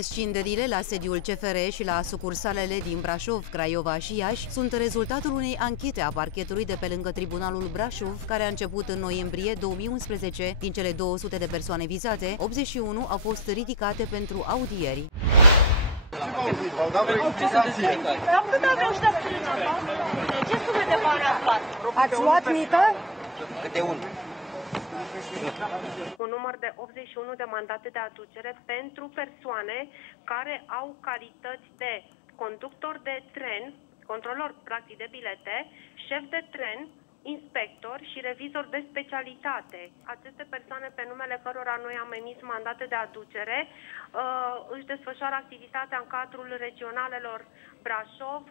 Descinderile la sediul CFR și la sucursalele din Brașov, Craiova și Iași sunt rezultatul unei anchete a parchetului de pe lângă Tribunalul Brașov, care a început în noiembrie 2011. Din cele 200 de persoane vizate, 81 au fost ridicate pentru audieri. Cât aveți de ce sume de bani ați luat? Ați luat mită? Câte un? Un număr de 81 de mandate de aducere pentru persoane care au calități de conductor de tren, controlor practic de bilete, șef de tren, inspector și revizor de specialitate. Aceste persoane, pe numele cărora noi am emis mandate de aducere, își desfășoară activitatea în cadrul regionalelor Brașov,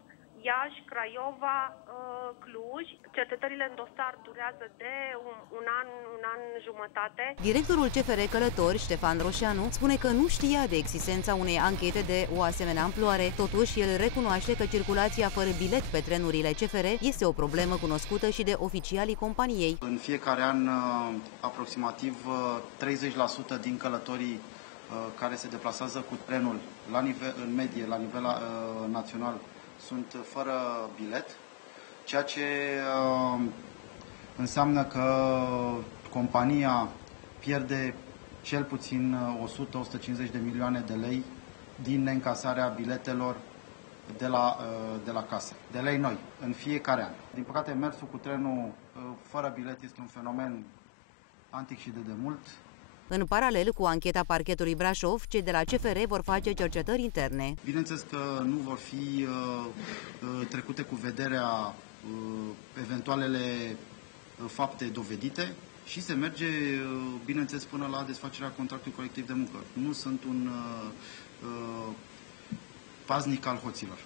Iași, Craiova, Cluj. Cercetările în dosar durează de un an jumătate. Directorul CFR Călători, Ștefan Roșeanu, spune că nu știa de existența unei anchete de o asemenea amploare. Totuși, el recunoaște că circulația fără bilet pe trenurile CFR este o problemă cunoscută și de oficialii companiei. În fiecare an, aproximativ 30% din călătorii care se deplasează cu trenul în medie la nivel național sunt fără bilet, ceea ce înseamnă că compania pierde cel puțin 100-150 de milioane de lei din neîncasarea biletelor de la casă, de lei noi, în fiecare an. Din păcate, mersul cu trenul fără bilet este un fenomen antic și de demult. În paralel cu ancheta parchetului Brașov, cei de la CFR vor face cercetări interne. Bineînțeles că nu vor fi trecute cu vederea eventualele fapte dovedite și se merge, bineînțeles, până la desfacerea contractului colectiv de muncă. Nu sunt un paznic al hoților.